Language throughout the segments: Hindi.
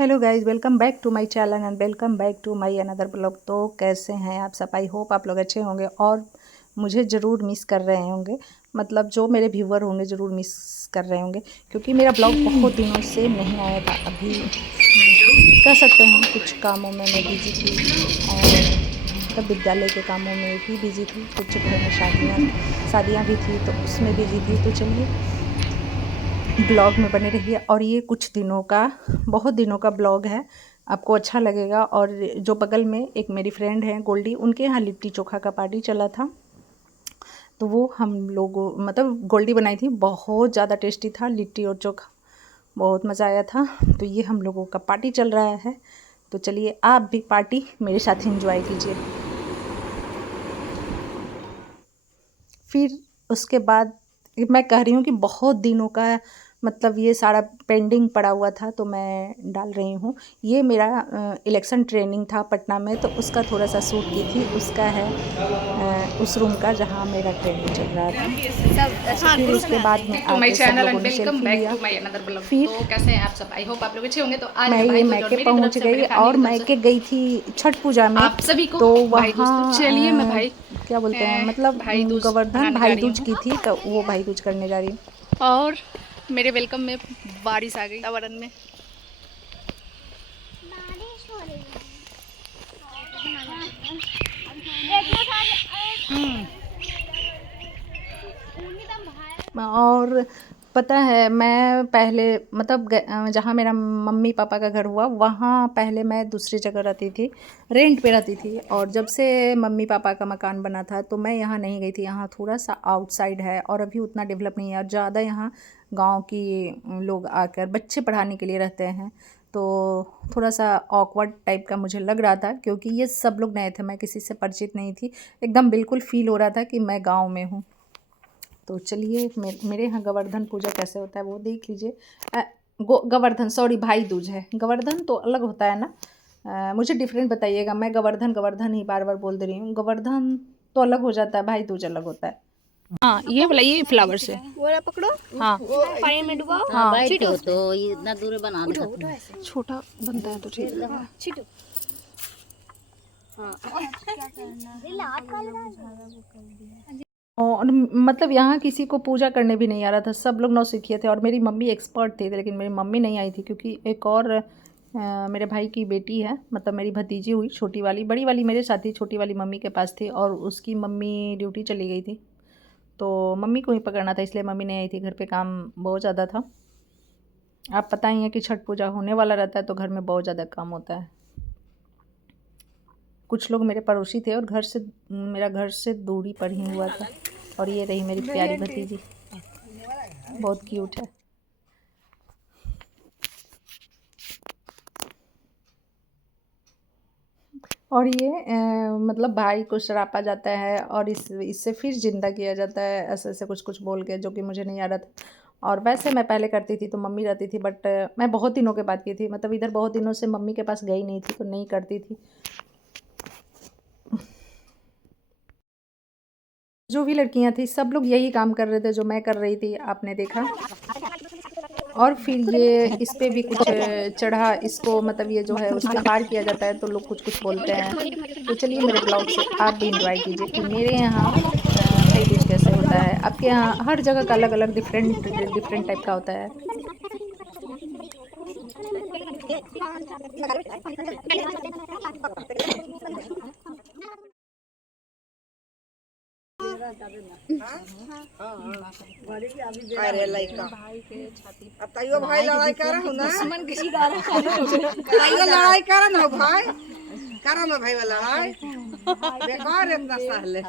Hello guys, welcome back to my channel and welcome back to my another blog. तो कैसे हैं आप सब? आई होप आप लोग अच्छे होंगे और मुझे ज़रूर मिस कर रहे होंगे। मतलब जो मेरे व्यूवर होंगे ज़रूर मिस कर रहे होंगे, क्योंकि मेरा ब्लॉग बहुत दिनों से नहीं आया था। अभी कह सकते हैं कुछ कामों में मैं बिजी थी और मतलब विद्यालय के कामों में भी बिजी थी, कुछ घर में शादियाँ भी थी तो उसमें बिजी थी। तो चलिए ब्लॉग में बने रहिए। और ये कुछ दिनों का, बहुत दिनों का ब्लॉग है, आपको अच्छा लगेगा। और जो बगल में एक मेरी फ्रेंड है गोल्डी, उनके यहाँ लिट्टी चोखा का पार्टी चला था, तो वो हम लोगों मतलब गोल्डी बनाई थी। बहुत ज़्यादा टेस्टी था लिट्टी और चोखा, बहुत मज़ा आया था। तो ये हम लोगों का पार्टी चल रहा है, तो चलिए आप भी पार्टी मेरे साथ एंजॉय कीजिए। फिर उसके बाद मैं कह रही हूँ कि बहुत दिनों का मतलब ये सारा पेंडिंग पड़ा हुआ था, तो मैं डाल रही हूँ। ये मेरा इलेक्शन ट्रेनिंग था पटना में, तो उसका थोड़ा सा शूट की थी। उसका है उस रूम का जहाँ मेरा ट्रेनिंग चल रहा था। फिर उसके बाद में आके सब लोगों ने सेल्फी लिया। फिर तो कैसे हैं आप सब? आई होप आप लोग अच्छे होंगे। तो आज मैं है ये भाई दूज और मैके मेरी तरफ पहुँच से, मेरी गई फैमिली और की तरफ से मैके गई थी छठ पूजा में। आप सभी को तो भाई दूज। तो चलिए मैं वहाँ भाई क्या बोलते हैं, मतलब भाई दूज गोवर्धन मनाने जा भाई रही दूज हूँ की थी, तो वो भाई दूज करने जा रही हूँ। और मेरे वेलकम में बारिश आ गई वातावरण में। बारिश हो रही है। और पता है, मैं पहले मतलब जहाँ मेरा मम्मी पापा का घर हुआ, वहाँ पहले मैं दूसरी जगह रहती थी, रेंट पे रहती थी। और जब से मम्मी पापा का मकान बना था तो मैं यहाँ नहीं गई थी। यहाँ थोड़ा सा आउटसाइड है और अभी उतना डेवलप नहीं है, और ज़्यादा यहाँ गांव की लोग आकर बच्चे पढ़ाने के लिए रहते हैं। तो थोड़ा सा ऑकवर्ड टाइप का मुझे लग रहा था, क्योंकि ये सब लोग नए थे, मैं किसी से परिचित नहीं थी। एकदम बिल्कुल फील हो रहा था कि मैं गाँव में हूँ। तो चलिए मेरे यहाँ गोवर्धन पूजा कैसे होता है वो देख लीजिए। गोवर्धन सॉरी, भाई दूज है। गोवर्धन तो अलग होता है ना, मुझे डिफरेंट बताइएगा। मैं गोवर्धन गोवर्धन ही बार बार बोल दे रही हूँ। गोवर्धन तो अलग हो जाता है, भाई दूज अलग होता है। हाँ ये वाला, ये फ्लावर से बोला पकड़ो। हाँ पानी में डुबाओ। हाँ बैठ हो तो इतना दूर बना दे। छोटा बनता है तो ठीक है। छिटो। और मतलब यहाँ किसी को पूजा करने भी नहीं आ रहा था, सब लोग नौसिखिए थे। और मेरी मम्मी एक्सपर्ट थी, लेकिन मेरी मम्मी नहीं आई थी, क्योंकि एक और मेरे भाई की बेटी है, मतलब मेरी भतीजी हुई, छोटी वाली। बड़ी वाली मेरे साथ थी, छोटी वाली मम्मी के पास थी, और उसकी मम्मी ड्यूटी चली गई थी, तो मम्मी को ही पकड़ना था, इसलिए मम्मी नहीं आई थी। घर पे काम बहुत ज़्यादा था। आप पता ही है कि छठ पूजा होने वाला रहता है तो घर में बहुत ज़्यादा काम होता है। कुछ लोग मेरे पड़ोसी थे और मेरा घर से दूरी पर ही हुआ था। और ये रही मेरी प्यारी भतीजी, बहुत क्यूट है। और ये मतलब भाई को सरापा जाता है और इससे फिर ज़िंदा किया जाता है, ऐसे ऐसे कुछ कुछ बोल के, जो कि मुझे नहीं आ रहा था। और वैसे मैं पहले करती थी तो मम्मी रहती थी, बट मैं बहुत दिनों के बाद की थी, मतलब इधर बहुत दिनों से मम्मी के पास गई नहीं थी, तो नहीं करती थी। जो भी लड़कियां थी सब लोग यही काम कर रहे थे जो मैं कर रही थी, आपने देखा। और फिर ये इस पे भी कुछ चढ़ा, इसको मतलब ये जो है उस पर पार किया जाता है, तो लोग कुछ कुछ बोलते हैं। तो चलिए मेरे ब्लॉग से आप भी इंजॉय कीजिए कि मेरे यहाँ भाई दूज कैसे होता है। आपके यहाँ हर जगह का अलग अलग डिफरेंट डिफरेंट टाइप का होता है। अरे लइका अब तैयो भाई लड़ाई कर हो ना, तैयो लड़ाई कर ना भाई, करो ना भाई वाला लड़ाई, बेकार इतना सहले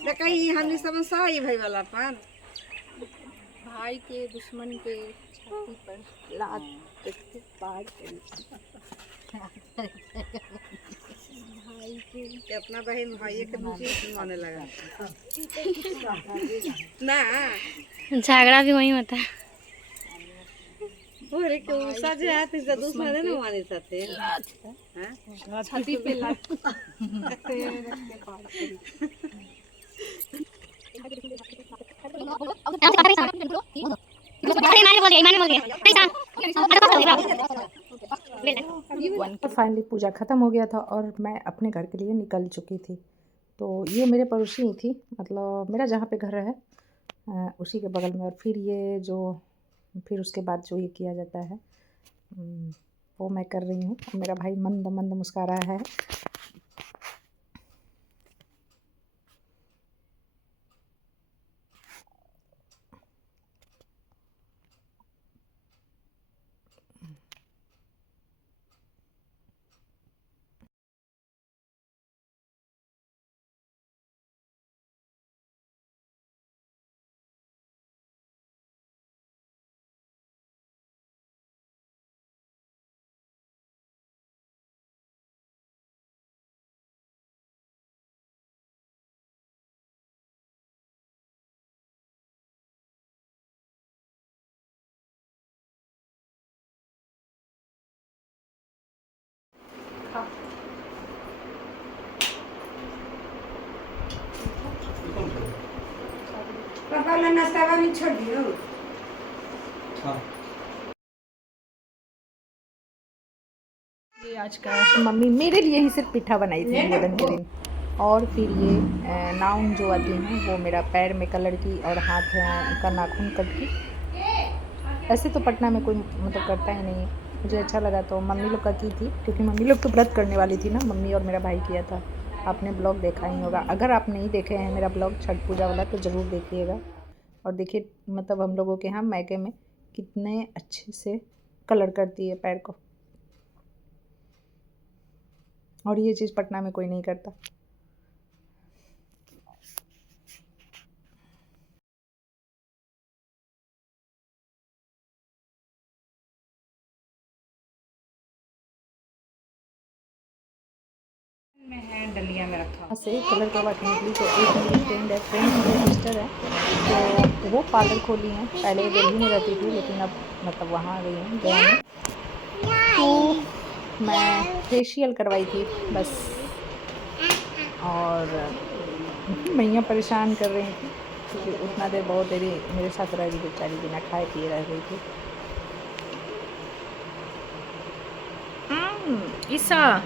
लेकिन ये हमनी समझ सही भाई वाला पर भाई के दुश्मन के छाती पर लात के पार अपना बहन भाई के दूसरी माने लगा ना, झगड़ा भी वही होता है। बोले के सजे आते से दूसरे ने माने साथे हैं छाती पे लात फाइनली पूजा ख़त्म हो गया था और मैं अपने घर के लिए निकल चुकी थी। तो ये मेरे पड़ोसी ही थी, मतलब मेरा जहाँ पे घर है उसी के बगल में। और फिर उसके बाद जो ये किया जाता है वो मैं कर रही हूँ। मेरा भाई मंद मंद मुस्कुरा रहा है। पापा ने नाश्ता वाली छोड़ दियो। ये आज का मम्मी मेरे लिए ही सिर्फ पिठा बनाई थी गोधन के दिन। और फिर ये नाउन जो आती हैं वो मेरा पैर में कलर की और हाथ का नाखून कट की। ऐसे तो पटना में कोई मतलब करता ही नहीं, मुझे अच्छा लगा तो मम्मी लोग का की थी, क्योंकि मम्मी लोग तो व्रत करने वाली थी ना। मम्मी और मेरा भाई किया था। आपने ब्लॉग देखा ही होगा। अगर आप नहीं देखे हैं मेरा ब्लॉग छठ पूजा वाला तो ज़रूर देखिएगा। और देखिए मतलब हम लोगों के यहाँ मैके में कितने अच्छे से कलर करती है पैर को। और ये चीज़ पटना में कोई नहीं करता। में है डलिया में रखा से कलर करवा के निकली। तो एक मेरी फ्रेंड है, मेरी सिस्टर है, तो वो पार्लर खोली हैं। पहले दिल्ली में रहती थी लेकिन अब मतलब वहाँ आ गई हैं गया में। तो मैं फेशियल करवाई थी बस, और मैया परेशान कर रही थी क्योंकि उतना देर बहुत देरी मेरे साथ रह गई बेचारी, बिना खाए पिए रह गई थी। ईसा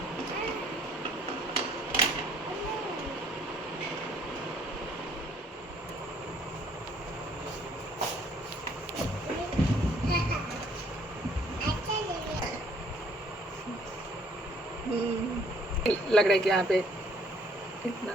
लग रहा है कि यहाँ पे इतना